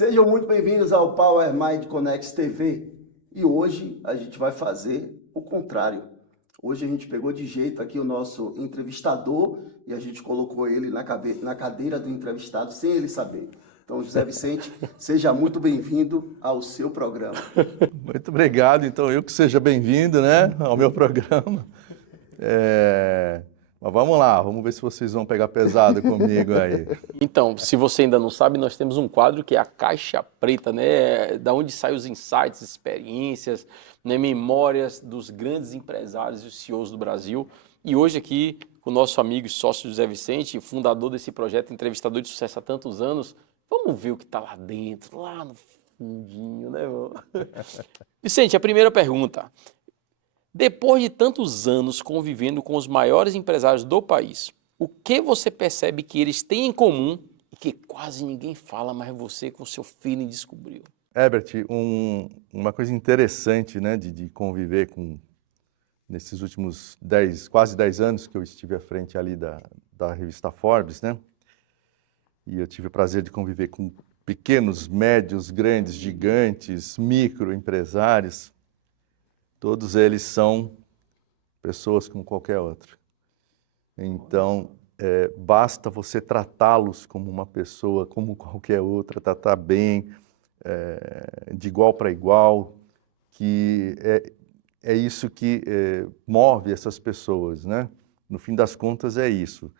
Sejam muito bem-vindos ao Power Mind Connect TV. E hoje a gente vai fazer o contrário. Hoje a gente pegou de jeito aqui o nosso entrevistador e a gente colocou ele na cadeira do entrevistado sem ele saber. Então, José Vicente, seja muito bem-vindo ao seu programa. Muito obrigado. Então, eu que seja bem-vindo, né, ao meu programa. Mas vamos lá, vamos ver se vocês vão pegar pesado comigo aí. Então, se você ainda não sabe, nós temos um quadro que é a Caixa Preta, né? Da onde saem os insights, experiências, né? Memórias dos grandes empresários e CEOs do Brasil. E hoje aqui, com o nosso amigo e sócio José Vicente, fundador desse projeto, entrevistador de sucesso há tantos anos, vamos ver o que está lá dentro, lá no fundinho, né, irmão? Vicente, a primeira pergunta. Depois de tantos anos convivendo com os maiores empresários do país, o que você percebe que eles têm em comum e que quase ninguém fala, mas você com seu feeling descobriu? Herbert, uma coisa interessante, né, de conviver nesses últimos quase 10 anos que eu estive à frente ali da revista Forbes, né, e eu tive o prazer de conviver com pequenos, médios, grandes, gigantes, microempresários. Todos eles são pessoas como qualquer outra. Então, basta você tratá-los como uma pessoa, como qualquer outra, tratar bem, de igual para igual, que é isso que move essas pessoas, né? No fim das contas, é isso.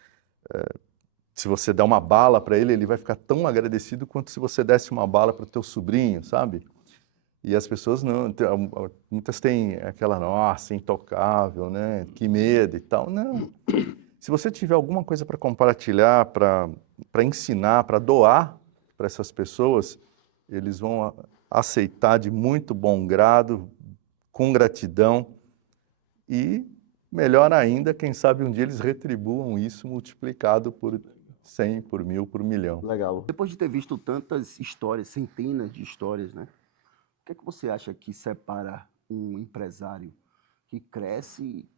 Se você dá uma bala para ele, ele vai ficar tão agradecido quanto se você desse uma bala para o teu sobrinho, sabe? E as pessoas não, muitas têm aquela, nossa, intocável, né? Que medo e tal. Não. Se você tiver alguma coisa para compartilhar, para ensinar, para doar para essas pessoas, eles vão aceitar de muito bom grado, com gratidão e, melhor ainda, quem sabe um dia eles retribuam isso multiplicado por 100, por 1000, por 1.000.000. Legal. Depois de ter visto tantas histórias, centenas de histórias, né? O que é que você acha que separa um empresário que cresce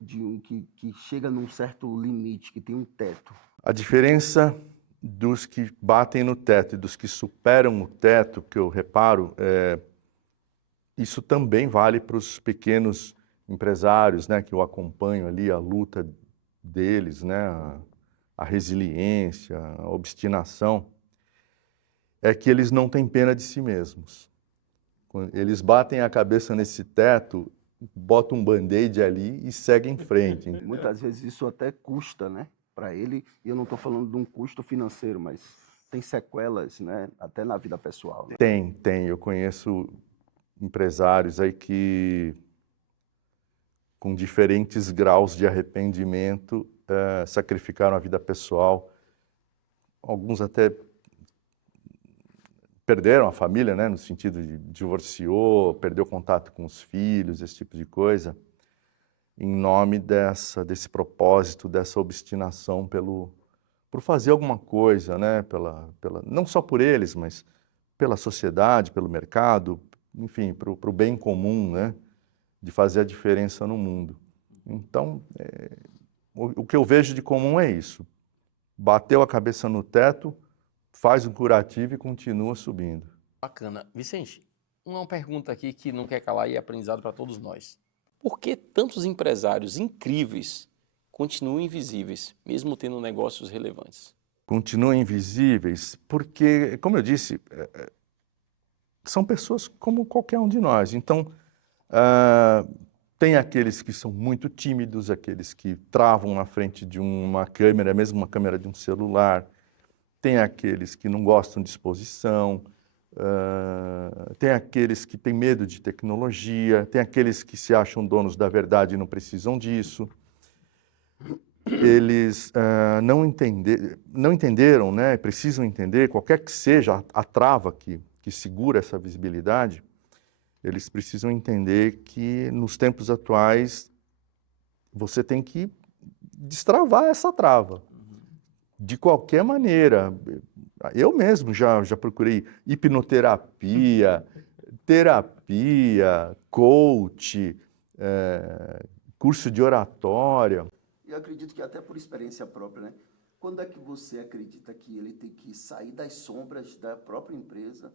de um que chega num certo limite, que tem um teto? A diferença dos que batem no teto e dos que superam o teto, que eu reparo, isso também vale para os pequenos empresários, né, que eu acompanho ali, a luta deles, né, a resiliência, a obstinação, é que eles não têm pena de si mesmos. Eles batem a cabeça nesse teto, botam um band-aid ali e seguem em frente. Muitas vezes isso até custa, né, para ele, e eu não estou falando de um custo financeiro, mas tem sequelas, né, até na vida pessoal. Né? Tem. Eu conheço empresários aí que, com diferentes graus de arrependimento, sacrificaram a vida pessoal. Alguns até perderam a família, né, no sentido de divorciou, perdeu contato com os filhos, esse tipo de coisa, em nome desse propósito, dessa obstinação por fazer alguma coisa, né, não só por eles, mas pela sociedade, pelo mercado, enfim, para o bem comum, né, de fazer a diferença no mundo. Então, o que eu vejo de comum é isso. Bateu a cabeça no teto, faz um curativo e continua subindo. Bacana. Vicente, uma pergunta aqui que não quer calar e é aprendizado para todos nós. Por que tantos empresários incríveis continuam invisíveis, mesmo tendo negócios relevantes? Continuam invisíveis porque, como eu disse, são pessoas como qualquer um de nós. Então, tem aqueles que são muito tímidos, aqueles que travam na frente de uma câmera, mesmo uma câmera de um celular. Tem aqueles que não gostam de exposição, tem aqueles que têm medo de tecnologia, tem aqueles que se acham donos da verdade e não precisam disso. Eles não entenderam, né? Precisam entender, qualquer que seja a trava que segura essa visibilidade, eles precisam entender que nos tempos atuais você tem que destravar essa trava. De qualquer maneira. Eu mesmo já procurei hipnoterapia, terapia, coach, curso de oratória. E eu acredito que até por experiência própria, né? Quando é que você acredita que ele tem que sair das sombras da própria empresa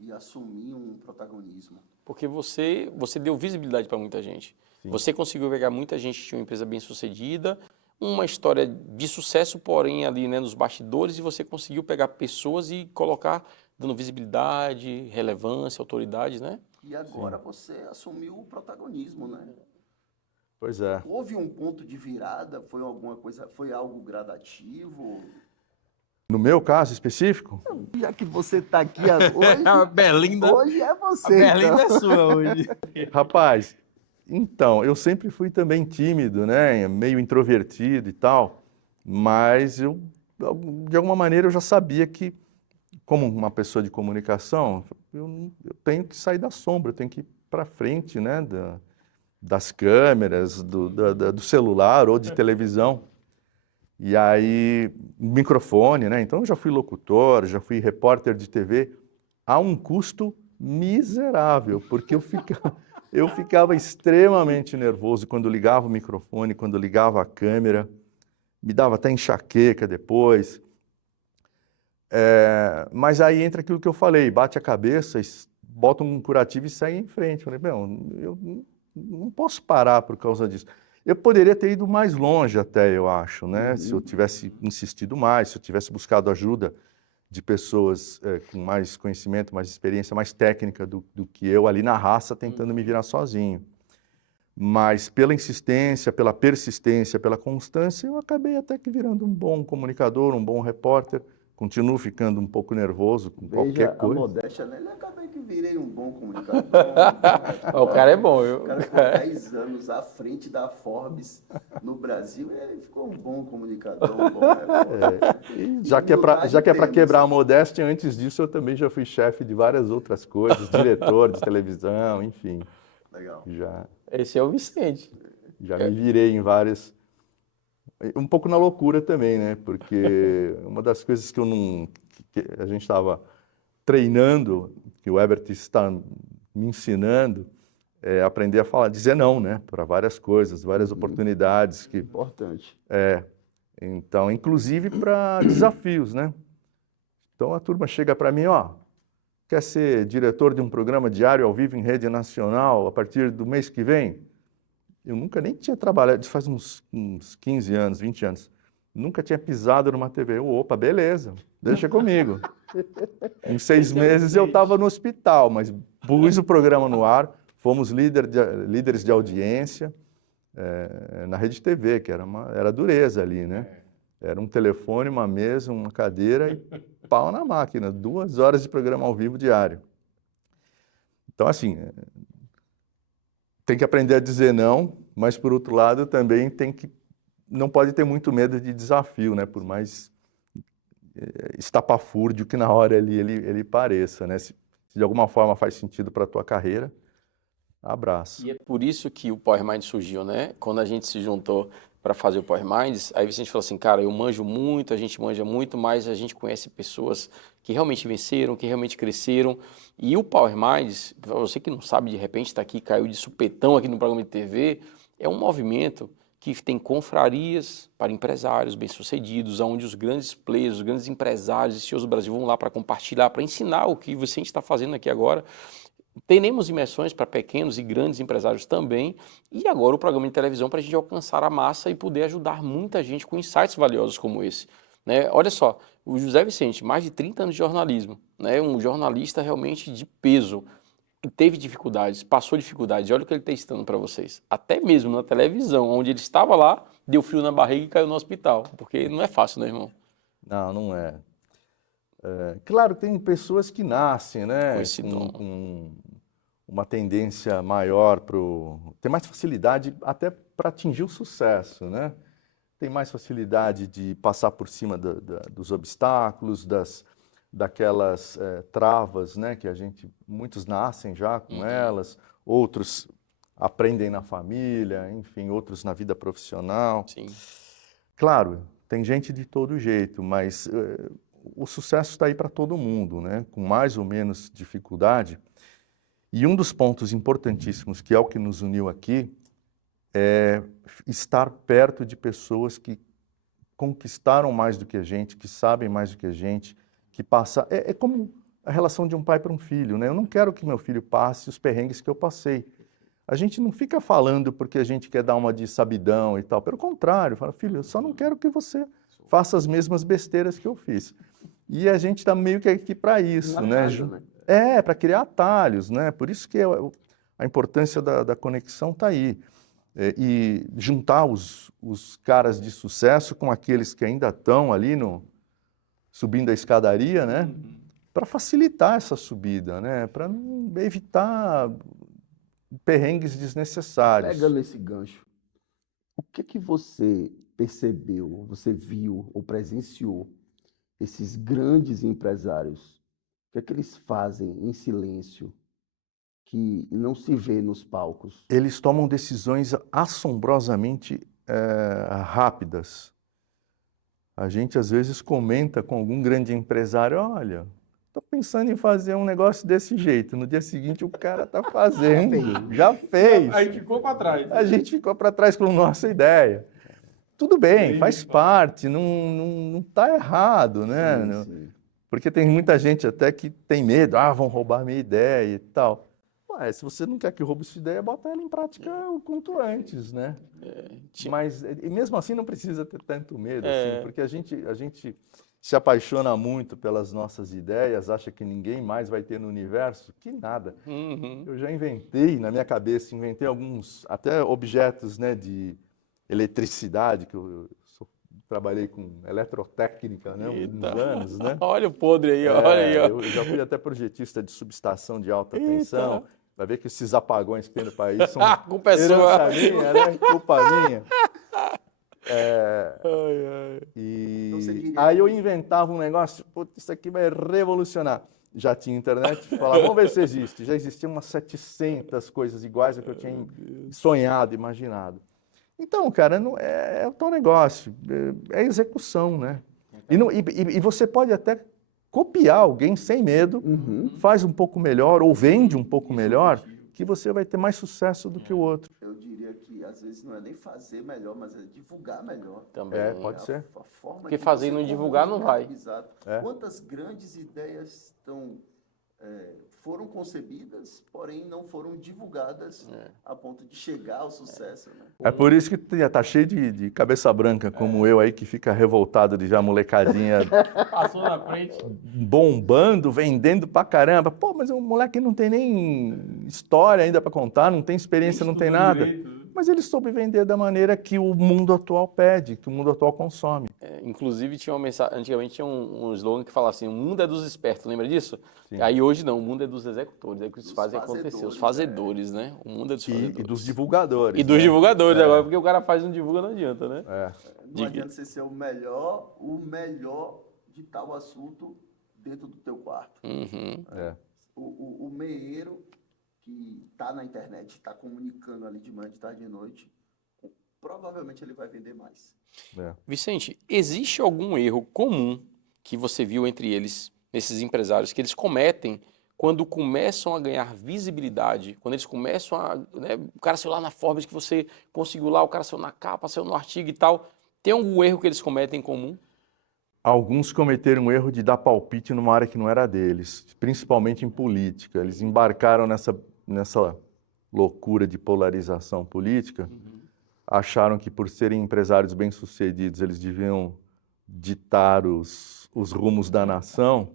e assumir um protagonismo? Porque você deu visibilidade para muita gente. Sim. Você conseguiu pegar muita gente que tinha uma empresa bem-sucedida, uma história de sucesso, porém ali, né, nos bastidores, e você conseguiu pegar pessoas e colocar dando visibilidade, relevância, autoridade, né? E agora você assumiu o protagonismo, né? Pois é. Houve um ponto de virada? Foi alguma coisa? Foi algo gradativo? No meu caso específico, Já que você está aqui hoje, A Berlinda, hoje é a você. Berlinda Então. é sua hoje. rapaz, então, eu sempre fui também tímido, né? Meio introvertido e tal, mas de alguma maneira, eu já sabia que, como uma pessoa de comunicação, eu tenho que sair da sombra, eu tenho que ir para frente, né? Das câmeras, do celular ou de televisão. E aí, microfone, né? Então, eu já fui locutor, já fui repórter de TV a um custo miserável, porque eu ficava extremamente nervoso quando ligava o microfone, quando ligava a câmera, me dava até enxaqueca depois. Mas aí entra aquilo que eu falei, bate a cabeça, bota um curativo e segue em frente. Eu falei, eu não posso parar por causa disso. Eu poderia ter ido mais longe até, eu acho, né? Se eu tivesse insistido mais, se eu tivesse buscado ajuda de pessoas com mais conhecimento, mais experiência, mais técnica do que eu ali na raça, tentando me virar sozinho. Mas pela insistência, pela persistência, pela constância, eu acabei até que virando um bom comunicador, um bom repórter. Continuo ficando um pouco nervoso com Veja qualquer a coisa. modéstia nele, acabei que virei um bom comunicador. O cara é bom, viu? O cara ficou 10 anos à frente da Forbes no Brasil e ele ficou um bom comunicador, um bom repórter. E já que é para quebrar a modéstia, antes disso eu também já fui chefe de várias outras coisas, diretor de televisão, enfim. Legal. Esse é o Vicente. Já me virei em várias. Um pouco na loucura também, né? Porque uma das coisas que que a gente estava treinando, que o Herbert está me ensinando, é aprender a falar, dizer não, né? Para várias coisas, várias oportunidades que Importante. então, inclusive para desafios, né? Então a turma chega para mim, ó, quer ser diretor de um programa diário ao vivo em rede nacional a partir do mês que vem? Eu nunca nem tinha trabalhado, isso faz uns 15 anos, 20 anos. Nunca tinha pisado numa TV. Opa, beleza, deixa comigo. Em 6 meses eu estava no hospital, mas pus o programa no ar, fomos líderes de audiência na Rede TV, que era dureza ali, né? Era um telefone, uma mesa, uma cadeira e pau na máquina, 2 horas de programa ao vivo diário. Então, assim, tem que aprender a dizer não, mas por outro lado também não pode ter muito medo de desafio, né? Por mais estapafúrdio que na hora ali ele pareça, né? Se de alguma forma faz sentido para a tua carreira, abraço. E é por isso que o Power Mind surgiu, né? Quando a gente se juntou para fazer o Power Minds, aí Vicente falou assim, cara, eu manjo muito, a gente manja muito, mas a gente conhece pessoas que realmente venceram, que realmente cresceram. E o Power Minds, você que não sabe, de repente está aqui, caiu de supetão aqui no programa de TV, é um movimento que tem confrarias para empresários bem-sucedidos, onde os grandes players, os grandes empresários e CEOs do Brasil vão lá para compartilhar, para ensinar o que o Vicente está fazendo aqui agora. Teremos imersões para pequenos e grandes empresários também, e agora o programa de televisão para a gente alcançar a massa e poder ajudar muita gente com insights valiosos como esse. Né? Olha só, o José Vicente, mais de 30 anos de jornalismo, né? Um jornalista realmente de peso, teve dificuldades, passou dificuldades, olha o que ele está ensinando para vocês. Até mesmo na televisão, onde ele estava lá, deu frio na barriga e caiu no hospital, porque não é fácil, né, irmão? Não, não é. Claro, tem pessoas que nascem, né, Com esse dom. com uma tendência maior tem mais facilidade até para atingir o sucesso, né? Tem mais facilidade de passar por cima dos obstáculos, daquelas travas, né, que muitos nascem já com elas, outros aprendem na família, enfim, outros na vida profissional. Sim. Claro, tem gente de todo jeito, mas o sucesso está aí para todo mundo, né? Com mais ou menos dificuldade. E um dos pontos importantíssimos, que é o que nos uniu aqui, é estar perto de pessoas que conquistaram mais do que a gente, que sabem mais do que a gente, que passa. É como a relação de um pai para um filho, né? Eu não quero que meu filho passe os perrengues que eu passei. A gente não fica falando porque a gente quer dar uma de sabidão e tal. Pelo contrário, fala, filho, eu só não quero que você faça as mesmas besteiras que eu fiz. E a gente está meio que aqui para isso, né? Para criar atalhos, né? Por isso que a importância da conexão está aí. E juntar os caras de sucesso com aqueles que ainda estão ali subindo a escadaria, né? Para facilitar essa subida, né? Para evitar perrengues desnecessários. Pegando esse gancho, o que você percebeu, você viu ou presenciou esses grandes empresários? O que eles fazem em silêncio que não se vê nos palcos? Eles tomam decisões assombrosamente rápidas. A gente às vezes comenta com algum grande empresário, olha, estou pensando em fazer um negócio desse jeito. No dia seguinte o cara está fazendo, já fez. Aí ficou para trás. A gente ficou para trás com a nossa ideia. Tudo bem, faz parte, não está errado, né? Sim. Porque tem muita gente até que tem medo, vão roubar minha ideia e tal. Ué, se você não quer que roube sua ideia, bota ela em prática o quanto antes, né? Mas, e mesmo assim, não precisa ter tanto medo, assim, porque a gente se apaixona muito pelas nossas ideias, acha que ninguém mais vai ter no universo, que nada. Eu já inventei, na minha cabeça, alguns, até objetos, né, de eletricidade, que eu trabalhei com eletrotécnica, né, uns anos, né? Olha o podre aí, olha aí. Ó. Eu já fui até projetista de subestação de alta tensão. Vai ver que esses apagões que tem no país são culpa é sua. minha, né? Culpa minha. Então, Aí eu inventava um negócio, putz, isso aqui vai revolucionar. Já tinha internet, falava, vamos ver se existe. Já existiam umas 700 coisas iguais ao que eu tinha sonhado, imaginado. Então, cara, é o tal negócio, é execução, né? E você pode até copiar alguém sem medo, faz um pouco melhor ou vende um pouco melhor, que você vai ter mais sucesso do que o outro. eu diria que às vezes não é nem fazer melhor, mas é divulgar melhor. Também. Pode ser. A forma Porque que fazer e você não divulgar não comunica, vai. Exato. Quantas grandes ideias foram concebidas, porém não foram divulgadas a ponto de chegar ao sucesso, né? É por isso que tá cheio de cabeça branca como eu aí, que fica revoltado de já molecadinha Passou na frente. bombando, vendendo pra caramba. Pô, mas o moleque não tem nem história ainda pra contar, não tem experiência, não tem nada. Mas ele soube vender da maneira que o mundo atual pede, que o mundo atual consome. Inclusive, tinha uma mensagem, antigamente tinha um slogan que falava assim, o mundo é dos espertos, lembra disso? Sim. Aí hoje não, o mundo é dos executores, é o que eles fazem acontecer, os fazedores, né? O mundo é dos fazedores. E dos divulgadores. E dos divulgadores agora, porque o cara faz e não divulga, não adianta, né? Não adianta você ser o melhor de tal assunto dentro do teu quarto. O meieiro que está na internet, está comunicando ali de manhã, de tarde e de noite, provavelmente ele vai vender mais. Vicente, existe algum erro comum que você viu entre eles, nesses empresários, que eles cometem quando começam a ganhar visibilidade, quando eles começam a... Né, o cara saiu lá na Forbes que você conseguiu lá, o cara saiu na capa, saiu no artigo e tal. Tem algum erro que eles cometem em comum? Alguns cometeram o erro de dar palpite numa área que não era deles, principalmente em política. Eles embarcaram nessa loucura de polarização política, acharam que por serem empresários bem-sucedidos eles deviam ditar os rumos da nação,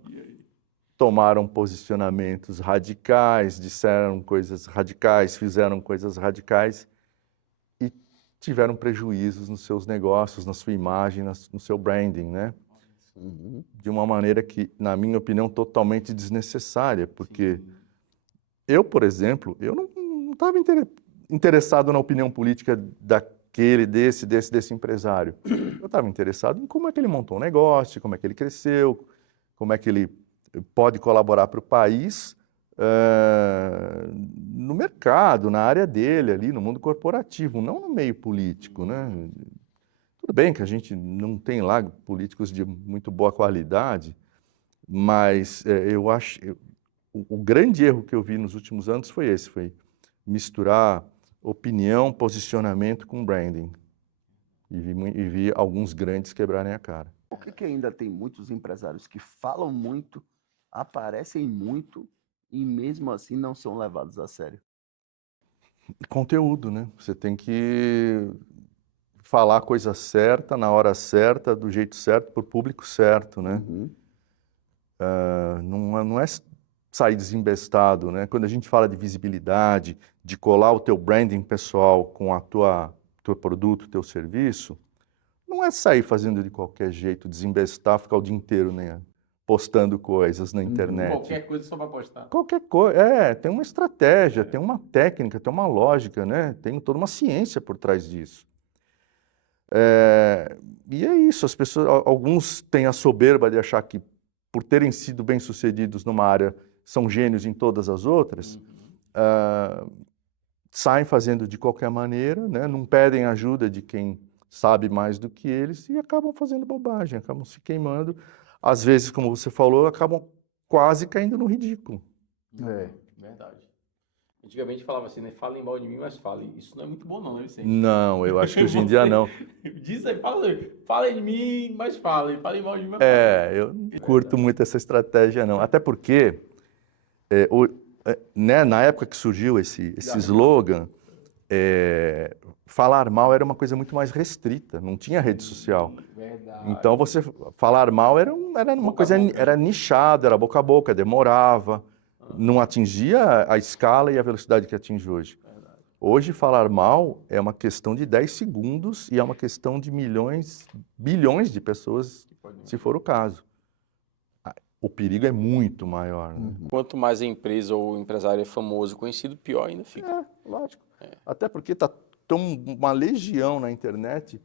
tomaram posicionamentos radicais, disseram coisas radicais, fizeram coisas radicais e tiveram prejuízos nos seus negócios, na sua imagem, no seu branding, né? De uma maneira que, na minha opinião, totalmente desnecessária, porque eu, por exemplo, eu não estava interessado na opinião política desse empresário. Eu estava interessado em como é que ele montou um negócio, como é que ele cresceu, como é que ele pode colaborar para o país no mercado, na área dele ali, no mundo corporativo, não no meio político, né? Tudo bem que a gente não tem lá políticos de muito boa qualidade, mas eu acho o grande erro que eu vi nos últimos anos foi misturar opinião, posicionamento com branding. e vi alguns grandes quebrarem a cara. Por que ainda tem muitos empresários que falam muito, aparecem muito e mesmo assim não são levados a sério? Conteúdo, né? Você tem que falar a coisa certa, na hora certa, do jeito certo, para o público certo, né? Uhum. Não é sair desembestado, né? Quando a gente fala de visibilidade, de colar o teu branding pessoal com teu produto, teu serviço, não é sair fazendo de qualquer jeito, desembestar, ficar o dia inteiro, né, postando coisas na internet. Qualquer coisa só para postar. Qualquer coisa, tem uma estratégia, tem uma técnica, tem uma lógica, né? Tem toda uma ciência por trás disso. E é isso, as pessoas, alguns têm a soberba de achar que por terem sido bem-sucedidos numa área, são gênios em todas as outras, saem fazendo de qualquer maneira, né? Não pedem ajuda de quem sabe mais do que eles e acabam fazendo bobagem, acabam se queimando. Às vezes, como você falou, acabam quase caindo no ridículo. Verdade. Antigamente falava assim, né? Falem mal de mim, mas falem. Isso não é muito bom não, né, Vicente? Não, eu acho que hoje em dia não. Diz aí, falem de mim, mas falem. Falem mal de mim, mas falem. Eu não curto muito essa estratégia, não. Até porque, né, na época que surgiu esse slogan, falar mal era uma coisa muito mais restrita, não tinha rede social. Verdade. Então, você falar mal era uma Boca a coisa, boca. era nichado, era boca a boca, demorava, não atingia a escala e a velocidade que atinge hoje. Hoje, falar mal é uma questão de 10 segundos e é uma questão de milhões, bilhões de pessoas, se for o caso. O perigo é muito maior, né? Quanto mais a empresa ou o empresário é famoso e conhecido, pior ainda fica. Lógico. Até porque tá uma legião na internet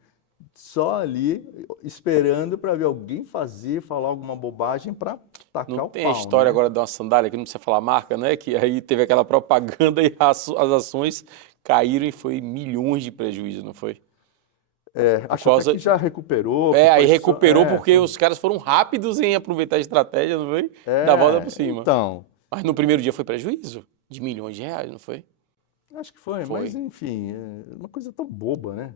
só ali esperando para ver alguém falar alguma bobagem para tacar Não o tem a pau, história né? agora de uma sandália, que não precisa falar marca, né? Que aí teve aquela propaganda e as ações caíram e foi milhões de prejuízo, não foi? Acho causa- até que já recuperou. que Aí foi só- recuperou porque os caras foram rápidos em aproveitar a estratégia, não foi? Dar a volta por cima. Então, Mas no primeiro dia foi prejuízo de milhões de reais, não foi? acho que foi, Foi. mas enfim, uma coisa tão boba, né?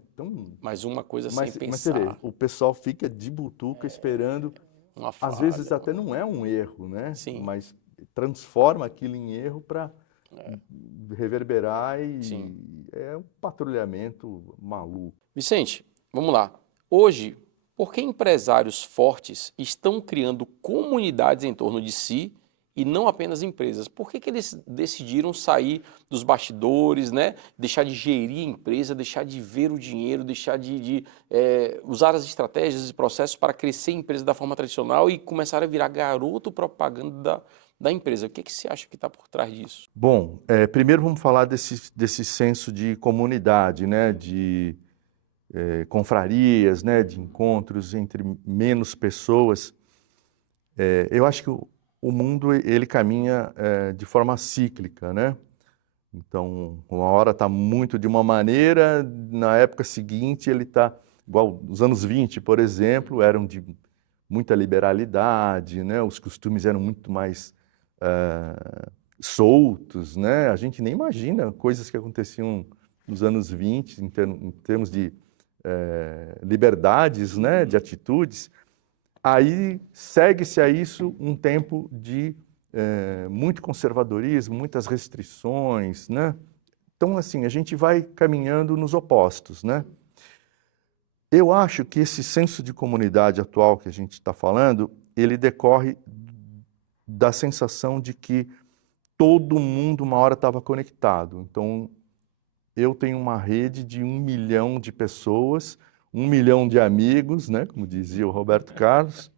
Mas uma coisa sem Mas você vê, pensar. o pessoal fica de butuca esperando. Uma Às falha. vezes até não é um erro, né? Sim. Mas transforma aquilo em erro para reverberar e Sim. é um patrulhamento maluco. Vicente, vamos lá. Hoje, por que empresários fortes estão criando comunidades em torno de si e não apenas empresas? Por que eles decidiram sair dos bastidores, né? Deixar de gerir a empresa, deixar de ver o dinheiro, deixar de usar as estratégias e processos para crescer a empresa da forma tradicional e começar a virar garoto propaganda da empresa? O que você acha que está por trás disso? Bom, primeiro vamos falar desse senso de comunidade, né? De confrarias, né? De encontros entre menos pessoas. Eu acho que o mundo ele caminha de forma cíclica, né? Então, uma hora está muito de uma maneira, na época seguinte ele está, igual os anos 20, por exemplo, eram de muita liberalidade, né? Os costumes eram muito mais soltos, né? A gente nem imagina coisas que aconteciam nos anos 20 em termos de liberdades, né? De atitudes. Aí segue-se a isso um tempo de muito conservadorismo, muitas restrições, né? Então, assim, a gente vai caminhando nos opostos, né? Eu acho que esse senso de comunidade atual que a gente está falando, ele decorre da sensação de que todo mundo uma hora estava conectado. Então, eu tenho uma rede de 1 milhão de pessoas, 1 milhão de amigos, né? Como dizia o Roberto Carlos.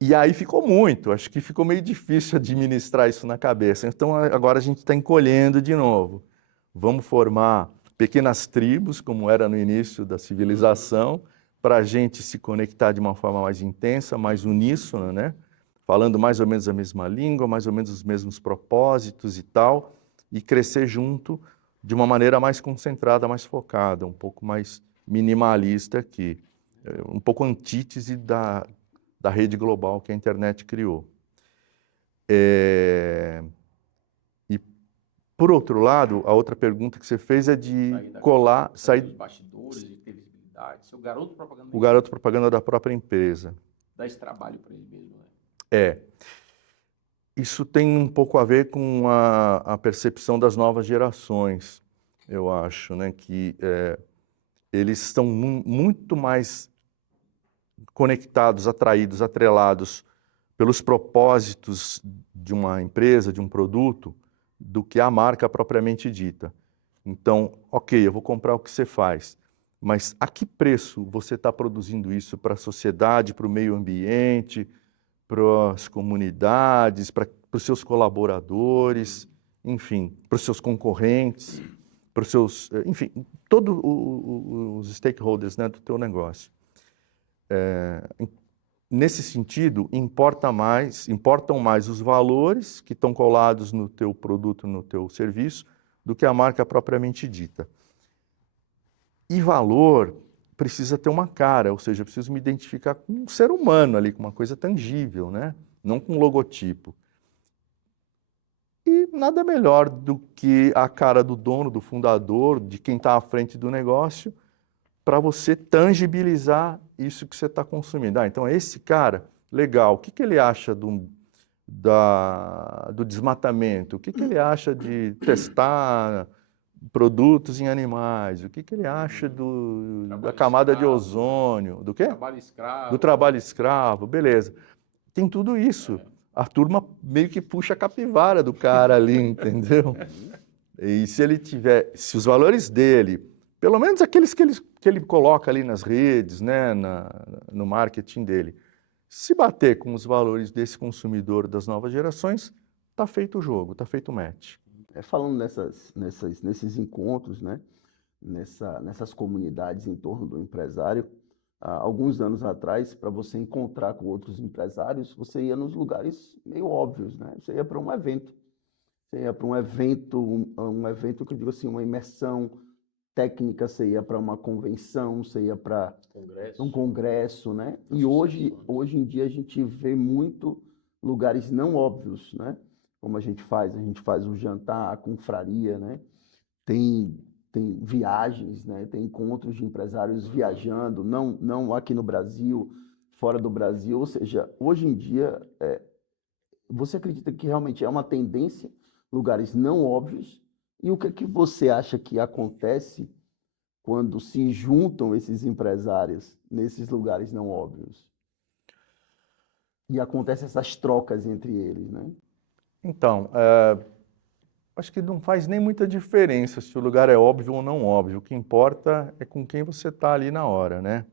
E aí ficou muito, acho que ficou meio difícil administrar isso na cabeça. Então agora a gente está encolhendo de novo. Vamos formar pequenas tribos, como era no início da civilização, para a gente se conectar de uma forma mais intensa, mais uníssona, né? Falando mais ou menos a mesma língua, mais ou menos os mesmos propósitos e tal, e crescer junto de uma maneira mais concentrada, mais focada, um pouco mais minimalista aqui, um pouco antítese da rede global que a internet criou. E, por outro lado, a outra pergunta que você fez é de sair dos bastidores e ter publicidade, ser o garoto propaganda. O garoto propaganda da própria empresa. Dá esse trabalho para ele mesmo, né? É. Isso tem um pouco a ver com a percepção das novas gerações, eu acho, né? Que eles estão muito mais conectados, atraídos, atrelados pelos propósitos de uma empresa, de um produto, do que a marca propriamente dita. Então, ok, eu vou comprar o que você faz, mas a que preço você está produzindo isso para a sociedade, para o meio ambiente, para as comunidades, para os seus colaboradores, enfim, para os seus concorrentes, para os seus, enfim, todos os stakeholders, né, do teu negócio. Nesse sentido, importam mais os valores que estão colados no teu produto, no teu serviço, do que a marca propriamente dita. E valor precisa ter uma cara, ou seja, eu preciso me identificar com um ser humano ali, com uma coisa tangível, né? Não com um logotipo. E nada melhor do que a cara do dono, do fundador, de quem está à frente do negócio, para você tangibilizar isso que você está consumindo. Então, esse cara, legal, o que ele acha do desmatamento? O que ele acha de testar produtos em animais? O que ele acha da camada de ozônio? Do quê? Trabalho escravo. Do trabalho escravo, beleza. Tem tudo isso. A turma meio que puxa a capivara do cara ali, entendeu? E se os valores dele, pelo menos aqueles que ele coloca ali nas redes, né, no marketing dele, se bater com os valores desse consumidor das novas gerações, tá feito o jogo, tá feito o match. Falando nesses encontros, né, nessas comunidades em torno do empresário, há alguns anos atrás, para você encontrar com outros empresários, você ia nos lugares meio óbvios, né? Você ia para um evento. Você ia para um evento que eu digo assim, uma imersão técnica, você ia para uma convenção, você ia para um congresso, né? E hoje em dia a gente vê muito lugares não óbvios, né? Como a gente faz o jantar, a confraria, né? Tem viagens, né? Tem encontros de empresários viajando, não aqui no Brasil, fora do Brasil. Ou seja, hoje em dia, você acredita que realmente é uma tendência, lugares não óbvios? E o que é que você acha que acontece quando se juntam esses empresários nesses lugares não óbvios? E acontecem essas trocas entre eles, né? Então, acho que não faz nem muita diferença se o lugar é óbvio ou não óbvio. O que importa é com quem você está ali na hora, né?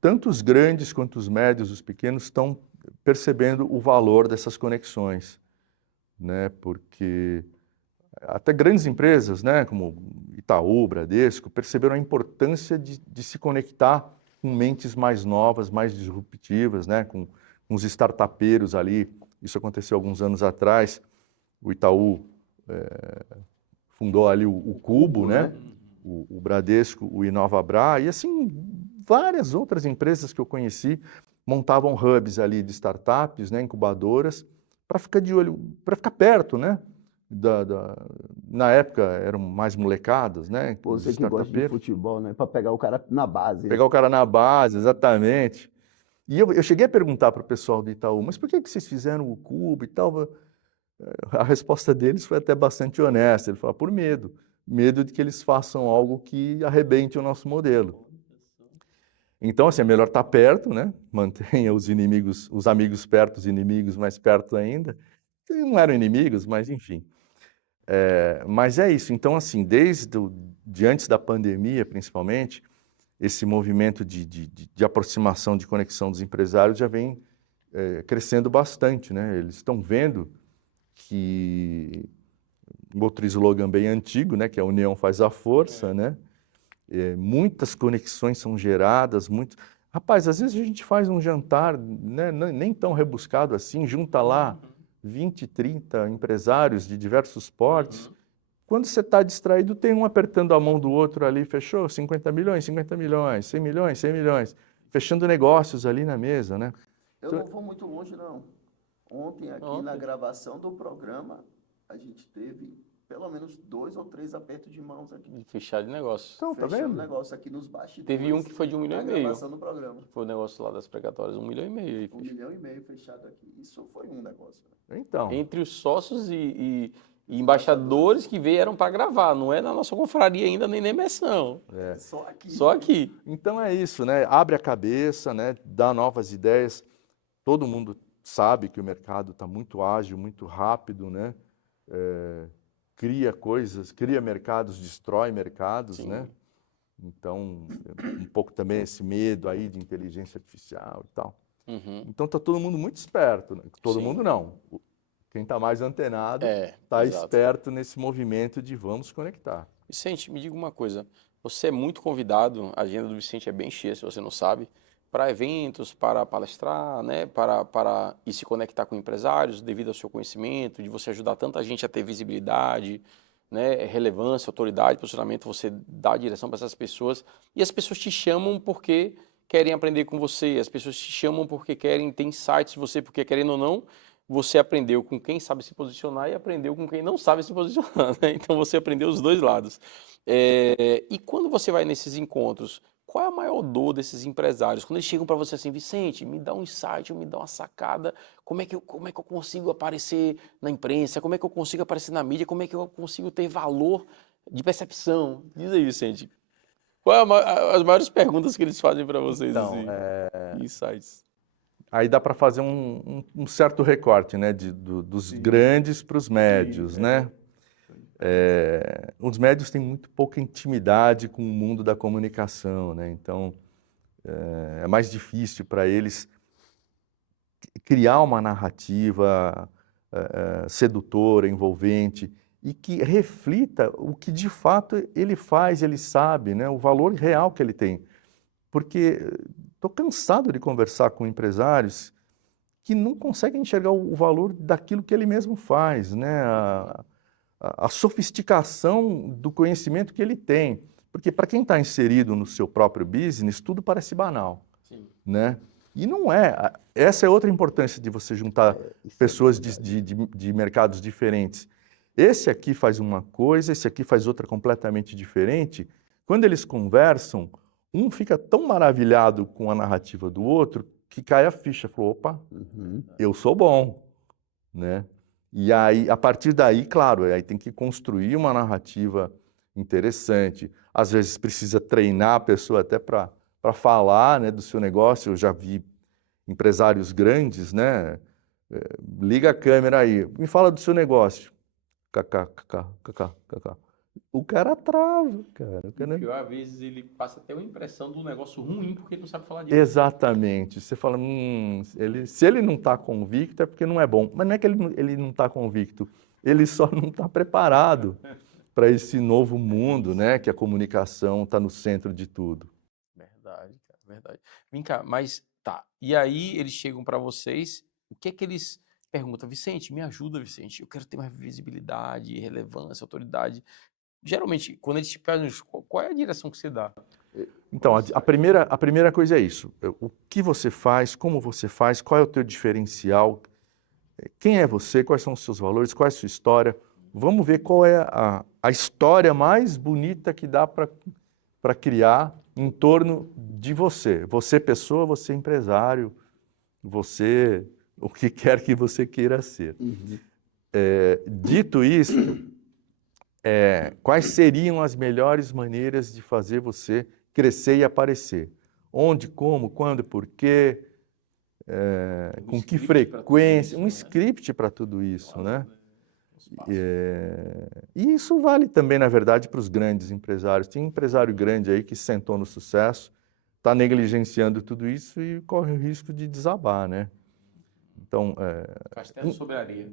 Tanto os grandes quanto os médios, os pequenos, estão percebendo o valor dessas conexões, né? Porque até grandes empresas, né, como Itaú, Bradesco, perceberam a importância de se conectar com mentes mais novas, mais disruptivas, né, com os startupeiros ali. Isso aconteceu alguns anos atrás. O Itaú fundou ali o Cubo, né? O Bradesco, o InovaBra, e assim, várias outras empresas que eu conheci montavam hubs ali de startups, né, incubadoras, para ficar de olho, para ficar perto, né? Na época eram mais molecadas, né? Pô, você que gosta de futebol, né? Para pegar o cara na base. Pegar o cara na base, exatamente. E eu cheguei a perguntar para o pessoal do Itaú, mas por que vocês fizeram o Cubo e tal? A resposta deles foi até bastante honesta. Ele falou, por medo. Medo de que eles façam algo que arrebente o nosso modelo. Então, assim, é melhor estar perto, né? Mantenha os inimigos, os amigos perto, os inimigos mais perto ainda. Não eram inimigos, mas enfim. Mas é isso. Então, assim, de antes da pandemia, principalmente, esse movimento de aproximação, de conexão dos empresários já vem crescendo bastante, né? Eles estão vendo que outro slogan bem antigo, né, que a união faz a força, né? Muitas conexões são geradas, Rapaz, às vezes a gente faz um jantar, né, nem tão rebuscado assim, junta lá 20, 30 empresários de diversos portes. Quando você está distraído, tem um apertando a mão do outro ali, fechou 50 milhões, 50 milhões, 100 milhões, 100 milhões, fechando negócios ali na mesa, né? Eu não vou muito longe, não. Ontem, aqui na gravação do programa, a gente teve pelo menos 2 ou 3 apertos de mãos aqui. De fechar de negócio. Então, tá Fechando o vendo? negócio aqui nos bastidores. Teve um que foi de 1,5 na milhão. gravação do programa. Foi o negócio lá das precatórias, 1,5 milhão aí. 1,5 milhão fechado aqui. Isso foi um negócio. Então, Entre os sócios e embaixadores que vieram para gravar. Não é na nossa confraria ainda, nem na imersão. Só aqui. Só aqui. então é isso, né? Abre a cabeça, né? Dá novas ideias. Todo mundo sabe que o mercado está muito ágil, muito rápido, né? Cria coisas, cria mercados, destrói mercados, Sim. né? Então, um pouco também esse medo aí de inteligência artificial e tal. Uhum. Então tá todo mundo muito esperto, né? Todo Sim. mundo não. Quem está mais antenado está exato. esperto nesse movimento de vamos conectar. Vicente, me diga uma coisa. Você é muito convidado, a agenda do Vicente é bem cheia, se você não sabe, para eventos, para palestrar, né, para ir se conectar com empresários, devido ao seu conhecimento, de você ajudar tanta gente a ter visibilidade, né, relevância, autoridade, posicionamento, você dá a direção para essas pessoas. E as pessoas te chamam porque querem aprender com você, as pessoas te chamam porque querem ter insights de você, porque querendo ou não, você aprendeu com quem sabe se posicionar e aprendeu com quem não sabe se posicionar, né? Então você aprendeu os dois lados. E quando você vai nesses encontros, qual é a maior dor desses empresários? Quando eles chegam para você assim, Vicente, me dá um insight, me dá uma sacada, como é que eu consigo aparecer na imprensa, como é que eu consigo aparecer na mídia, como é que eu consigo ter valor de percepção? Diz aí, Vicente. Qual é as maiores perguntas que eles fazem para vocês? Então, assim, insights. aí dá para fazer um certo recorte, né? Dos grandes para os médios, né? Os médios têm muito pouca intimidade com o mundo da comunicação, né? Então, é mais difícil para eles criar uma narrativa sedutora, envolvente e que reflita o que de fato ele faz, ele sabe, né? O valor real que ele tem. Porque estou cansado de conversar com empresários que não conseguem enxergar o valor daquilo que ele mesmo faz, né? A sofisticação do conhecimento que ele tem. Porque para quem está inserido no seu próprio business, tudo parece banal, Sim. né? E não é. Essa é outra importância de você juntar pessoas de mercados diferentes. Esse aqui faz uma coisa, esse aqui faz outra completamente diferente. Quando eles conversam, um fica tão maravilhado com a narrativa do outro que cai a ficha. Falou, opa, eu sou bom, né? E aí, a partir daí, claro, aí tem que construir uma narrativa interessante. Às vezes precisa treinar a pessoa até para falar, né, do seu negócio. Eu já vi empresários grandes, né? Liga a câmera aí, me fala do seu negócio. KKKKKKK. O cara trava, cara. O cara... Pior, às vezes ele passa até uma impressão do negócio ruim porque ele não sabe falar disso. Exatamente. Você fala, se ele não está convicto é porque não é bom. Mas não é que ele não está convicto, ele só não está preparado para esse novo mundo, né? Que a comunicação está no centro de tudo. Verdade, cara, verdade. Vem cá, mas tá. E aí eles chegam para vocês, o que é que eles perguntam? Vicente, me ajuda, Vicente. Eu quero ter mais visibilidade, relevância, autoridade. Geralmente, quando eles te pedem, qual é a direção que você dá? Então, a primeira coisa é isso. O que você faz, como você faz, qual é o teu diferencial, quem é você, quais são os seus valores, qual é a sua história. Vamos ver qual é a história mais bonita que dá para criar em torno de você. Você pessoa, você empresário, você o que quer que você queira ser. Dito isso, quais seriam as melhores maneiras de fazer você crescer e aparecer? Onde, como, quando, por quê, com que frequência, um script para tudo isso, né? E isso vale também, na verdade, para os grandes empresários. Tem empresário grande aí que sentou no sucesso, está negligenciando tudo isso e corre o risco de desabar, né? Então, Castelo sobre areia.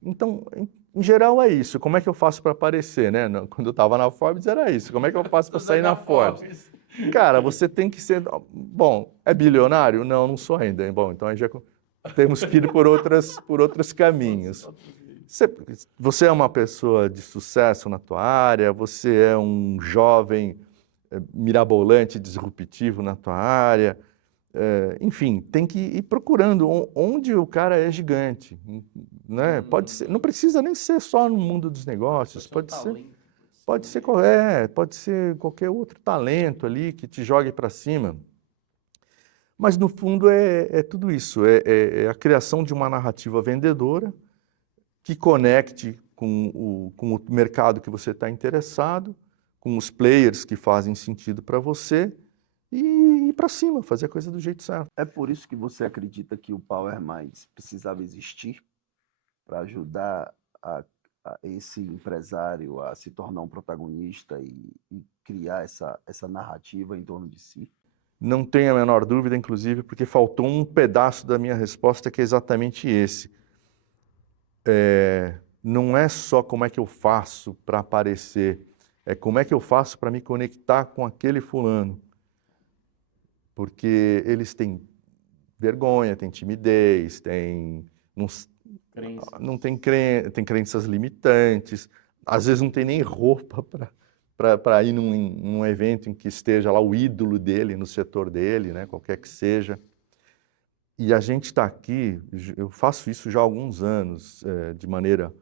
Então, em geral é isso. Como é que eu faço para aparecer, né? Quando eu estava na Forbes era isso. Como é que eu faço para sair na Forbes? Cara, você tem que ser... Bom, é bilionário? Não, não sou ainda. Bom, então aí já temos que ir por outros caminhos. Você é uma pessoa de sucesso na tua área, você é um jovem mirabolante, disruptivo na tua área. Enfim, tem que ir procurando onde o cara é gigante. né? Pode ser, não precisa nem ser só no mundo dos negócios, pode ser qualquer outro talento ali que te jogue para cima. Mas no fundo é tudo isso, é a criação de uma narrativa vendedora que conecte com o mercado que você está interessado, com os players que fazem sentido para você e ir para cima, fazer a coisa do jeito certo. É por isso que você acredita que o Power Minds precisava existir para ajudar a esse empresário a se tornar um protagonista e criar essa narrativa em torno de si? Não tenho a menor dúvida, inclusive, porque faltou um pedaço da minha resposta que é exatamente esse. Não é só como é que eu faço para aparecer, é como é que eu faço para me conectar com aquele fulano. Porque eles têm vergonha, têm timidez, não tem crenças limitantes, às vezes não tem nem roupa para ir num evento em que esteja lá o ídolo dele, no setor dele, né, qualquer que seja. E a gente está aqui, eu faço isso já há alguns anos, de maneira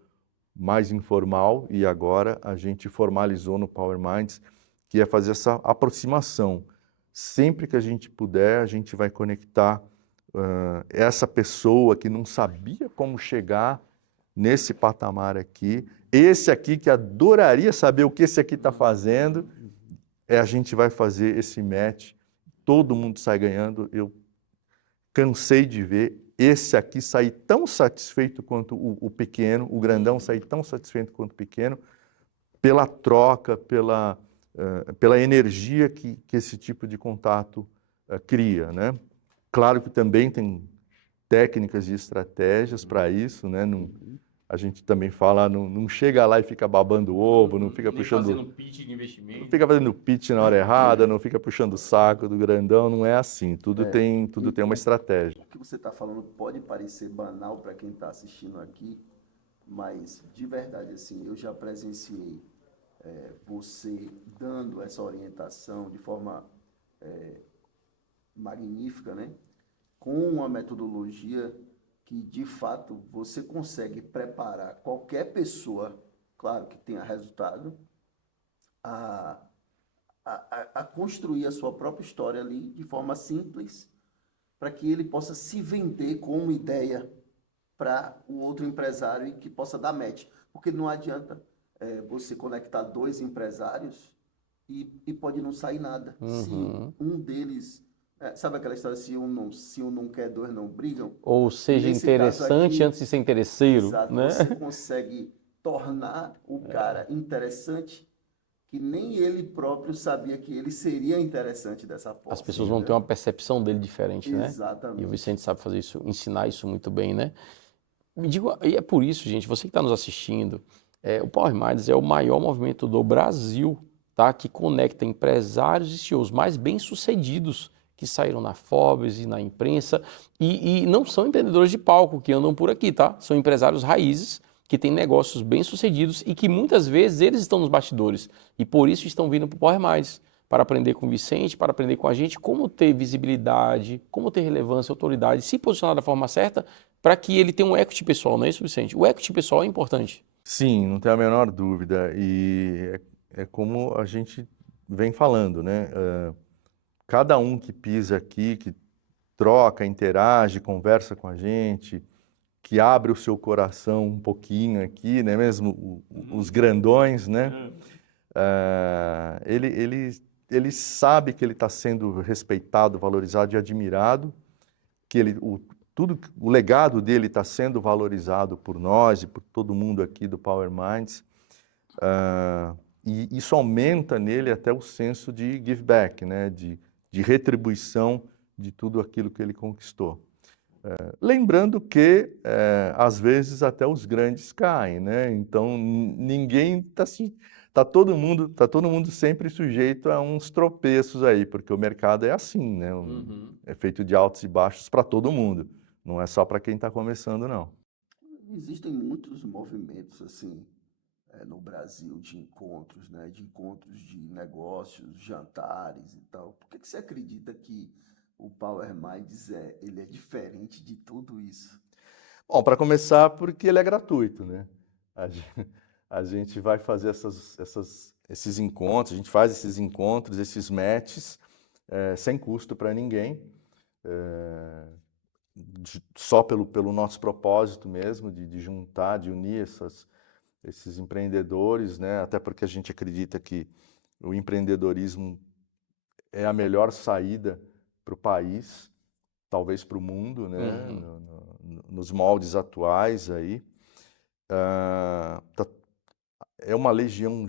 mais informal, e agora a gente formalizou no Power Minds, que é fazer essa aproximação. Sempre que a gente puder, a gente vai conectar essa pessoa que não sabia como chegar nesse patamar aqui, esse aqui que adoraria saber o que esse aqui está fazendo, a gente vai fazer esse match, todo mundo sai ganhando. Eu cansei de ver esse aqui sair tão satisfeito quanto o pequeno, o grandão sair tão satisfeito quanto o pequeno, pela troca, pela energia que esse tipo de contato cria, né? Claro que também tem técnicas e estratégias para isso, né? A gente também fala, não chega lá e fica babando o ovo, não fica fazendo pitch de investimento. não fica fazendo pitch na hora errada, não fica puxando o saco do grandão, não é assim. Tudo tem uma estratégia. O que você está falando pode parecer banal para quem está assistindo aqui, mas de verdade, assim, eu já presenciei você dando essa orientação de forma magnífica, né? Com uma metodologia que, de fato, você consegue preparar qualquer pessoa, claro que tenha resultado, a, a construir a sua própria história ali de forma simples, para que ele possa se vender como ideia para o outro empresário e que possa dar match. Porque não adianta você conectar dois empresários e pode não sair nada. Se um deles... sabe aquela história, se um não quer, dois não brigam? Ou seja, Nesse interessante caso aqui, antes de ser interesseiro, exato, né? você consegue tornar o cara interessante que nem ele próprio sabia que ele seria interessante dessa forma. As pessoas vão ter uma percepção dele diferente, né? Exatamente. E o Vicente sabe fazer isso, ensinar isso muito bem, né? Me diga, e é por isso, gente, você que está nos assistindo, o Power Minds é o maior movimento do Brasil, tá? Que conecta empresários e CEOs mais bem-sucedidos que saíram na Forbes e na imprensa e não são empreendedores de palco que andam por aqui, tá? São empresários raízes que têm negócios bem-sucedidos e que muitas vezes eles estão nos bastidores e por isso estão vindo para o Power Minds, para aprender com o Vicente, para aprender com a gente como ter visibilidade, como ter relevância, autoridade, se posicionar da forma certa para que ele tenha um equity pessoal, não é isso, Vicente? O equity pessoal é importante. Sim, não tem a menor dúvida. E é como a gente vem falando, né? Cada um que pisa aqui, que troca, interage, conversa com a gente, que abre o seu coração um pouquinho aqui, né? Mesmo os grandões, né? Ele sabe que ele está sendo respeitado, valorizado e admirado, que o legado dele está sendo valorizado por nós e por todo mundo aqui do Power Minds. E isso aumenta nele até o senso de give back, né? De retribuição de tudo aquilo que ele conquistou. Lembrando que, às vezes, até os grandes caem, né? Então, ninguém está todo mundo sempre sujeito a uns tropeços aí, porque o mercado é assim, né? É feito de altos e baixos para todo mundo, não é só para quem está começando, não. Existem muitos movimentos, assim, no Brasil de encontros, né? De encontros de negócios, jantares e tal. Por que você acredita que o Power Minds ele é diferente de tudo isso? Bom, para começar, porque ele é gratuito, né? A gen- a gente vai fazer esses encontros, a gente faz esses encontros, esses matches, sem custo para ninguém, eh, só pelo nosso propósito mesmo, de juntar, de unir esses empreendedores, né? Até porque a gente acredita que o empreendedorismo é a melhor saída para o país, talvez para o mundo, né? Uhum. Nos moldes atuais aí. É uma legião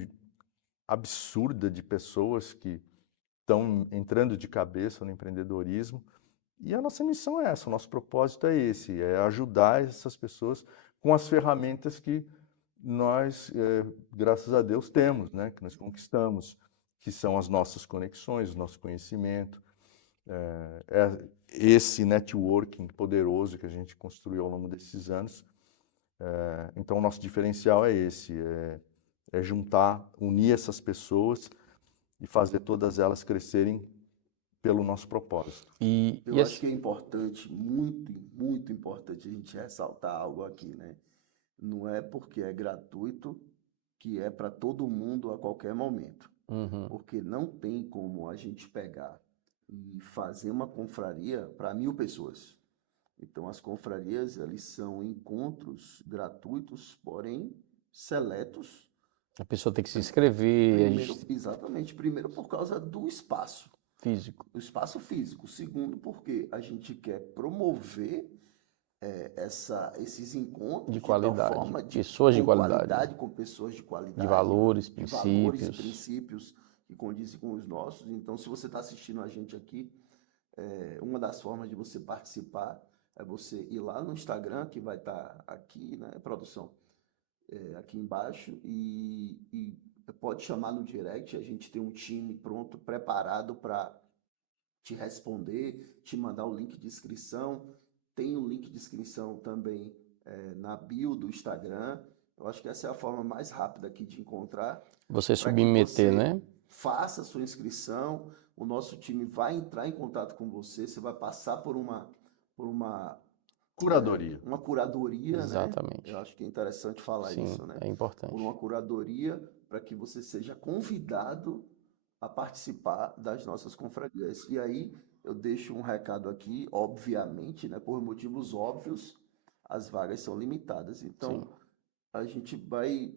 absurda de pessoas que estão entrando de cabeça no empreendedorismo. E a nossa missão é essa, o nosso propósito é esse, é ajudar essas pessoas com as ferramentas que nós, graças a Deus, temos, né? Que nós conquistamos, que são as nossas conexões, o nosso conhecimento, é esse networking poderoso que a gente construiu ao longo desses anos. Então, o nosso diferencial é esse, é juntar, unir essas pessoas e fazer todas elas crescerem pelo nosso propósito. Eu acho que é importante, muito, muito importante a gente ressaltar algo aqui, né? Não é porque é gratuito que é para todo mundo a qualquer momento. Uhum. Porque não tem como a gente pegar e fazer uma confraria para 1.000 pessoas. Então, as confrarias, eles são encontros gratuitos, porém seletos. A pessoa tem que se inscrever, a Primeiro, gente exatamente, primeiro por causa do espaço, físico. o espaço físico. Segundo, porque a gente quer promover esses De encontros de tal qualidade, forma pessoas de com qualidade, qualidade, com pessoas de de qualidade, valores, de valores, princípios. princípios que condizem com os nossos. Então, se você está assistindo a gente aqui, uma das formas de você participar é você ir lá no Instagram, que vai estar aqui, né, produção, aqui embaixo, e pode chamar no direct. A gente tem um time pronto, preparado para te responder, te mandar o link de inscrição. Tem um link de inscrição também na bio do Instagram. Eu acho que essa é a forma mais rápida aqui de encontrar, Você para que submeter, você né? faça a sua inscrição. O nosso time vai entrar em contato com você, você vai passar por Curadoria. uma curadoria, né? Eu Exatamente. acho que é interessante falar Sim, isso, né? é Por uma importante. curadoria, para que você seja convidado a participar das nossas confrarias. E aí eu deixo um recado aqui, obviamente, né? Por motivos óbvios, as vagas são limitadas. Sim, Então a gente vai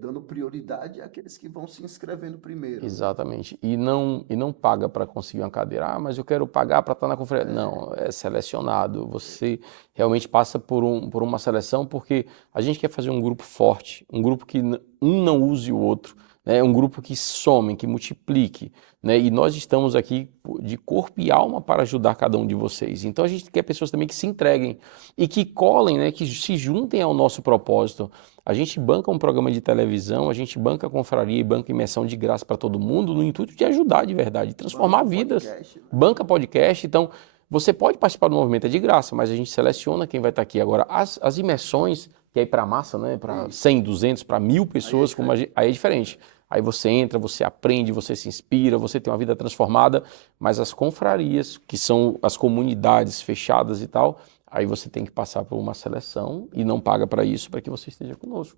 dando prioridade àqueles que vão se inscrevendo primeiro, né? exatamente. E não paga para conseguir uma cadeira. Ah, mas eu quero pagar para estar na conferência. Não, é selecionado. Você realmente passa por uma seleção porque a gente quer fazer um grupo forte, um grupo que um não use o outro, né? Um grupo que some, que multiplique, né? E nós estamos aqui de corpo e alma para ajudar cada um de vocês. Então a gente quer pessoas também que se entreguem e que colhem, né? Que se juntem ao nosso propósito. A gente banca um programa de televisão, a gente banca a confraria e banca imersão de graça para todo mundo, no intuito de ajudar de verdade, de transformar Banco vidas. podcast, né? Banca podcast, então você pode participar do movimento, é de graça, mas a gente seleciona quem vai estar aqui. Agora, as imersões, que é ir para a massa, né, para Isso. 100, 200, para 1.000 Aí é pessoas, aí é diferente. Aí você entra, você aprende, você se inspira, você tem uma vida transformada, mas as confrarias, que são as comunidades fechadas e tal, aí você tem que passar por uma seleção e não paga para isso, para que você esteja conosco.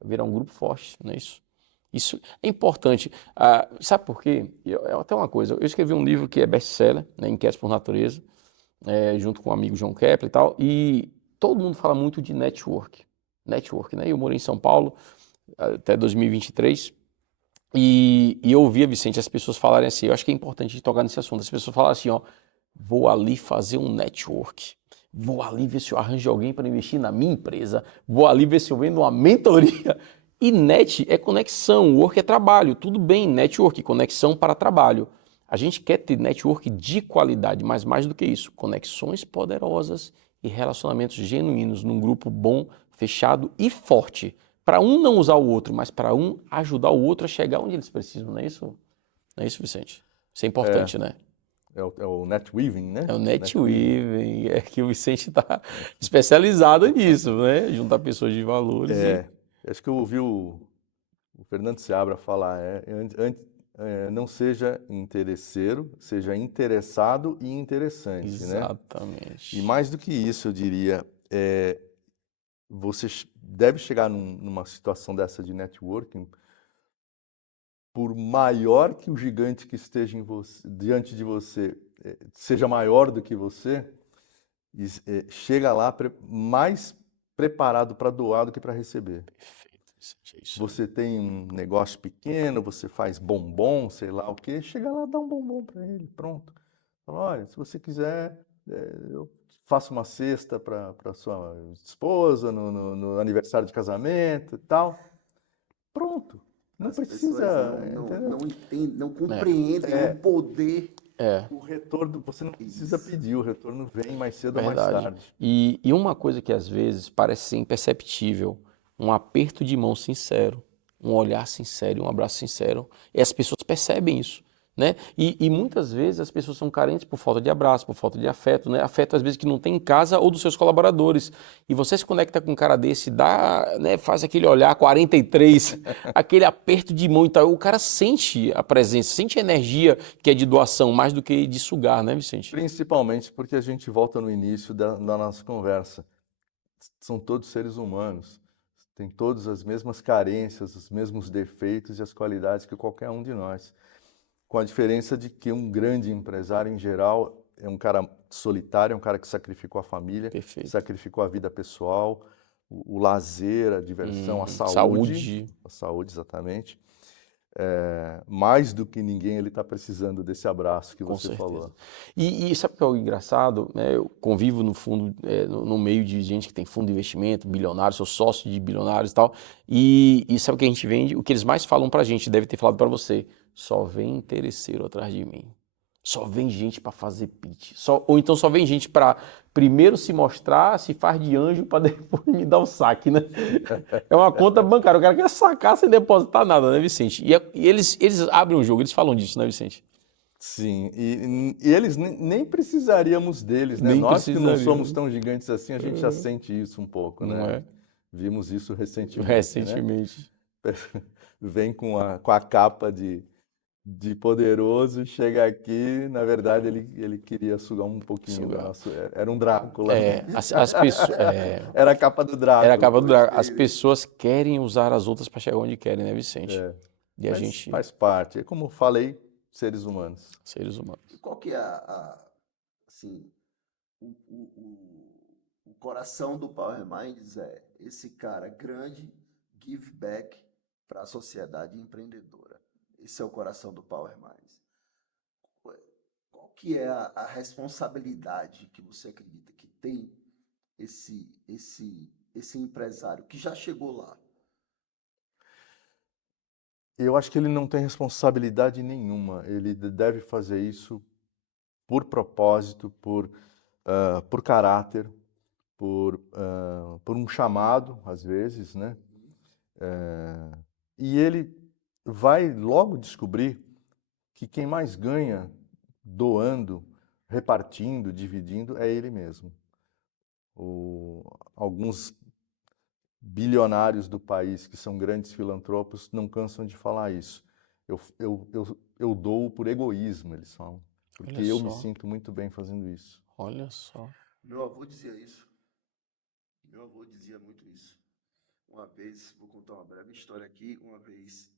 Vai virar um grupo forte, não é isso? Isso é importante. Sabe por quê? Até uma coisa, eu escrevi um livro que é best-seller, né, Inquietos por Natureza, junto com o amigo João Kepler e tal, e todo mundo fala muito de network. Network, né? Eu morei em São Paulo até 2023 e eu ouvia, Vicente, as pessoas falarem assim, eu acho que é importante a gente tocar nesse assunto, as pessoas falam assim, ó, vou ali fazer um network, vou ali ver se eu arranjo alguém para investir na minha empresa, vou ali ver se eu vendo uma mentoria. E net é conexão, work é trabalho, tudo bem, network, conexão para trabalho. A gente quer ter network de qualidade, mas mais do que isso, conexões poderosas e relacionamentos genuínos num grupo bom, fechado e forte. Para um não usar o outro, mas para um ajudar o outro a chegar onde eles precisam, não é isso? Não é isso, Vicente? Isso é importante, né? É o netweaving, né? É o netweaving, é que o Vicente está especializado nisso, né? Juntar pessoas de valores e... Acho que eu ouvi o Fernando Seabra falar, não seja interesseiro, seja interessado e interessante, né? E Exatamente. mais do que isso, eu diria, você deve chegar numa situação dessa de networking, por maior que o gigante que esteja diante de você seja maior do que você, chega lá mais preparado para doar do que para receber. Perfeito, Vicente, é isso aí. Você tem um negócio pequeno, você faz bombom, sei lá o quê, chega lá, dá um bombom para ele, pronto. Fala, olha, se você quiser, eu faço uma cesta para sua esposa no aniversário de casamento e tal. Pronto. Não As precisa, pessoas entendeu? não entendem, não compreendem o poder. O retorno, você não precisa Isso. pedir, o retorno vem mais cedo ou mais Verdade. tarde. E uma coisa que às vezes parece ser imperceptível, um aperto de mão sincero, um olhar sincero, um abraço sincero, e as pessoas percebem isso, né? E muitas vezes as pessoas são carentes por falta de abraço, por falta de afeto, né? Afeto às vezes que não tem em casa ou dos seus colaboradores. E você se conecta com um cara desse, dá, né, faz aquele olhar 43, aquele aperto de mão e tal, o cara sente a presença, sente a energia que é de doação, mais do que de sugar, né, Vicente? Principalmente porque a gente volta no início da nossa conversa. São todos seres humanos, têm todas as mesmas carências, os mesmos defeitos e as qualidades que qualquer um de nós. Com a diferença de que um grande empresário, em geral, é um cara solitário, é um cara que sacrificou a família, Perfeito. sacrificou a vida pessoal, o lazer, a diversão, a saúde. Saúde. A saúde, exatamente. Mais do que ninguém, ele está precisando desse abraço que Com você certeza. falou. E sabe o que é o engraçado? Né? Eu convivo no fundo, no meio de gente que tem fundo de investimento, bilionários, sou sócio de bilionários e tal. E sabe o que a gente vende? O que eles mais falam pra gente, deve ter falado pra você. Só vem interesseiro atrás de mim. Só vem gente pra fazer pitch. Ou então só vem gente pra primeiro se mostrar, se faz de anjo pra depois me dar o saque, né? É uma conta bancária. O cara quer sacar sem depositar nada, né, Vicente? E eles abrem o jogo, eles falam disso, né, Vicente? Sim, e eles nem precisaríamos deles, né? Nem Nós que não precisaria, somos né? tão gigantes assim, a gente já sente isso um pouco, Não né? é? Vimos isso recentemente, né? Recentemente. Vem com a capa de poderoso, chega aqui, na verdade ele queria sugar um pouquinho do Sugar. nosso, era um Drácula, né? As pessoas. Era a capa do Era a Drácula. capa do Drago. As Gostei desse. pessoas querem usar as outras para chegar onde querem, né, Vicente? É, E a mas gente, faz parte, é como falei, seres humanos. seres humanos. E qual que é assim, o coração do Power Minds é esse cara grande, give back para a sociedade empreendedora. Esse é o coração do Power Minds. Qual que é a responsabilidade que você acredita que tem esse empresário que já chegou lá? Eu acho que ele não tem responsabilidade nenhuma, ele deve fazer isso por propósito, por caráter, por um chamado, às vezes, né? E ele vai logo descobrir que quem mais ganha doando, repartindo, dividindo, é ele mesmo. Alguns bilionários do país, que são grandes filantropos, não cansam de falar isso. Eu dou por egoísmo, eles falam, porque Olha eu me só. sinto muito bem fazendo isso. Olha só. Meu avô dizia isso. Meu avô dizia muito isso. Uma vez, vou contar uma breve história aqui, uma vez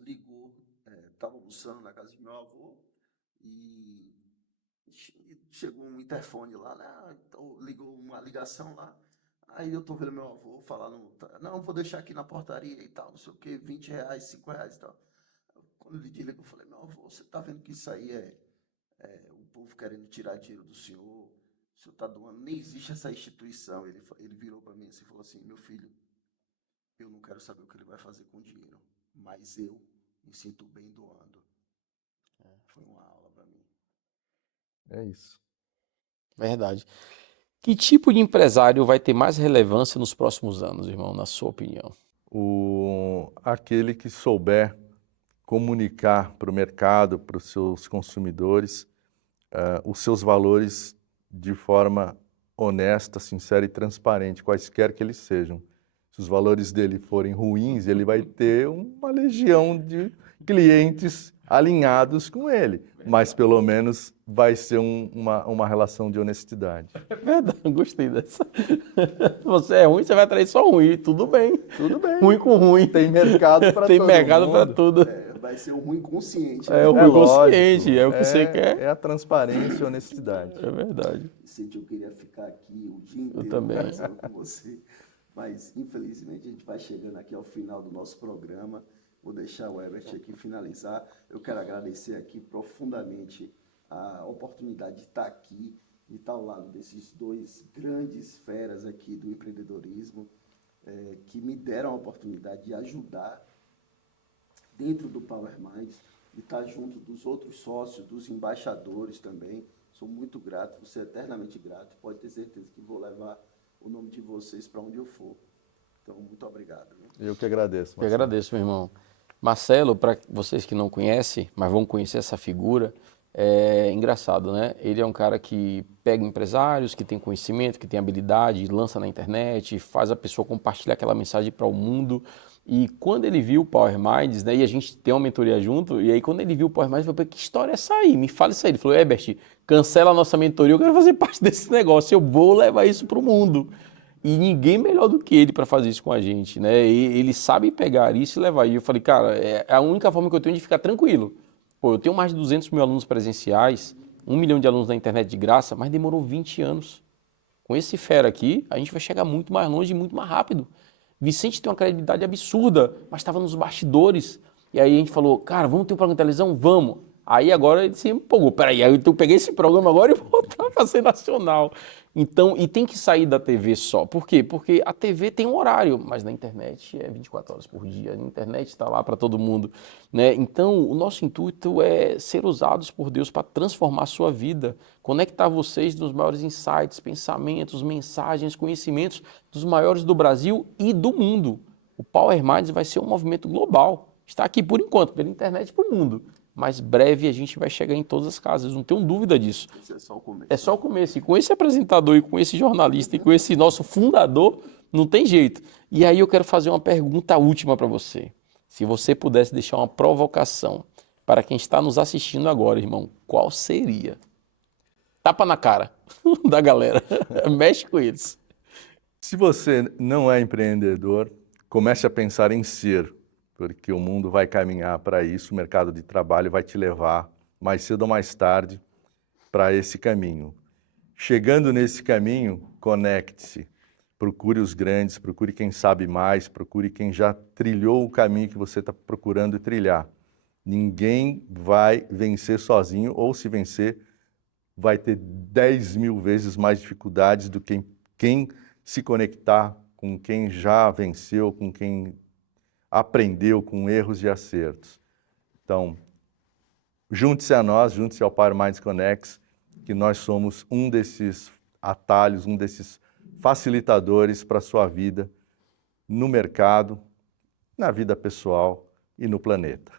ligou, estava almoçando na casa de meu avô e chegou um interfone lá, né? Então ligou uma ligação lá. Aí eu tô vendo meu avô falar, não, vou deixar aqui na portaria e tal, não sei o que, R$ 20, R$ 5 e tal. Quando ele desligou, eu falei, meu avô, você tá vendo que isso aí é o povo querendo tirar dinheiro do senhor, o senhor tá doando, nem existe essa instituição. Ele virou para mim assim, e falou assim, meu filho, eu não quero saber o que ele vai fazer com o dinheiro, mas eu me sinto bem doando. Foi uma aula para mim. É isso. Verdade. Que tipo de empresário vai ter mais relevância nos próximos anos, irmão, na sua opinião? Aquele que souber comunicar para o mercado, para os seus consumidores, os seus valores de forma honesta, sincera e transparente, quaisquer que eles sejam. Se os valores dele forem ruins, ele vai ter uma legião de clientes alinhados com ele, mas pelo menos vai ser uma relação de honestidade. É verdade, eu gostei dessa. Você é ruim, você vai atrair só ruim, tudo bem. Tudo bem. Ruim com ruim. Tem mercado para Tem todo mercado mundo. para tudo. Vai ser um ruim consciente. É o né? ruim lógico, consciente, é o que você quer. É a transparência e a honestidade. É verdade. Vicente, eu queria ficar aqui o dia Eu inteiro também. conversando com você, mas infelizmente a gente vai chegando aqui ao final do nosso programa. Vou deixar o Herbert aqui finalizar. Eu quero agradecer aqui profundamente a oportunidade de estar aqui, de estar ao lado desses dois grandes feras aqui do empreendedorismo, que me deram a oportunidade de ajudar dentro do Power Minds, de estar junto dos outros sócios, dos embaixadores também. Sou muito grato, vou ser eternamente grato. Pode ter certeza que vou levar o nome de vocês para onde eu for. Então, muito obrigado. Eu que agradeço. Eu que agradeço, meu irmão. Marcelo, para vocês que não conhecem, mas vão conhecer essa figura, é engraçado, né? Ele é um cara que pega empresários, que tem conhecimento, que tem habilidade, lança na internet, faz a pessoa compartilhar aquela mensagem para o mundo. E quando ele viu o Power Minds, né, e a gente tem uma mentoria junto, e aí quando ele viu o Power Minds, ele falou, que história é essa aí? Me fala isso aí. Ele falou, Herbert, cancela a nossa mentoria, eu quero fazer parte desse negócio, eu vou levar isso para o mundo. E ninguém melhor do que ele para fazer isso com a gente, né? E ele sabe pegar isso e levar. E eu falei, cara, é a única forma que eu tenho de ficar tranquilo. Pô, eu tenho mais de 200 mil alunos presenciais, 1 milhão de alunos na internet de graça, mas demorou 20 anos. Com esse fera aqui, a gente vai chegar muito mais longe e muito mais rápido. Vicente tem uma credibilidade absurda, mas estava nos bastidores. E aí a gente falou, cara, vamos ter um programa de televisão? Vamos. Aí agora ele se empolgou. Peraí, aí eu peguei esse programa agora e vou voltar para ser nacional. Então, e tem que sair da TV só. Por quê? Porque a TV tem um horário, mas na internet é 24 horas por dia. A internet está lá para todo mundo, né? Então, o nosso intuito é ser usados por Deus para transformar a sua vida, conectar vocês nos maiores insights, pensamentos, mensagens, conhecimentos dos maiores do Brasil e do mundo. O Power Minds vai ser um movimento global. Está aqui por enquanto, pela internet para o mundo. Mas breve a gente vai chegar em todas as casas, não tenho dúvida disso. Isso é só o começo. É só o começo. E com esse apresentador, e com esse jornalista, e com esse nosso fundador, não tem jeito. E aí eu quero fazer uma pergunta última para você. Se você pudesse deixar uma provocação para quem está nos assistindo agora, irmão, qual seria? Tapa na cara da galera. Mexe com eles. Se você não é empreendedor, comece a pensar em ser, porque o mundo vai caminhar para isso, o mercado de trabalho vai te levar, mais cedo ou mais tarde, para esse caminho. Chegando nesse caminho, conecte-se, procure os grandes, procure quem sabe mais, procure quem já trilhou o caminho que você está procurando trilhar. Ninguém vai vencer sozinho, ou se vencer, vai ter 10 mil vezes mais dificuldades do que quem se conectar com quem já venceu, com quem aprendeu com erros e acertos. Então, junte-se a nós, junte-se ao Power Minds Connects, que nós somos um desses atalhos, um desses facilitadores para a sua vida no mercado, na vida pessoal e no planeta.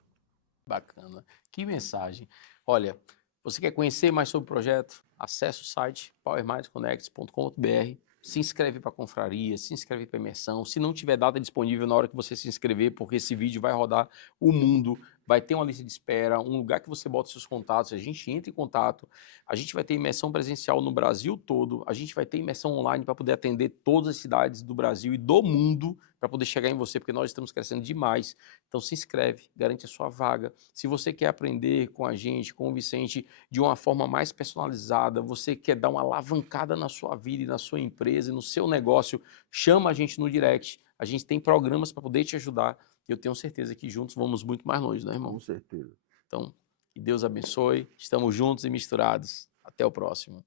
Bacana. Que mensagem. Olha, você quer conhecer mais sobre o projeto? Acesse o site powermindsconnects.com.br. Se inscreve para a confraria, se inscreve para a imersão. Se não tiver data disponível na hora que você se inscrever, porque esse vídeo vai rodar o mundo, vai ter uma lista de espera, um lugar que você bota seus contatos, a gente entra em contato, a gente vai ter imersão presencial no Brasil todo, a gente vai ter imersão online para poder atender todas as cidades do Brasil e do mundo, para poder chegar em você, porque nós estamos crescendo demais. Então se inscreve, garante a sua vaga. Se você quer aprender com a gente, com o Vicente, de uma forma mais personalizada, você quer dar uma alavancada na sua vida e na sua empresa e no seu negócio, chama a gente no direct. A gente tem programas para poder te ajudar. Eu tenho certeza que juntos vamos muito mais longe, né, irmão? Com certeza. Então, que Deus abençoe. Estamos juntos e misturados. Até o próximo.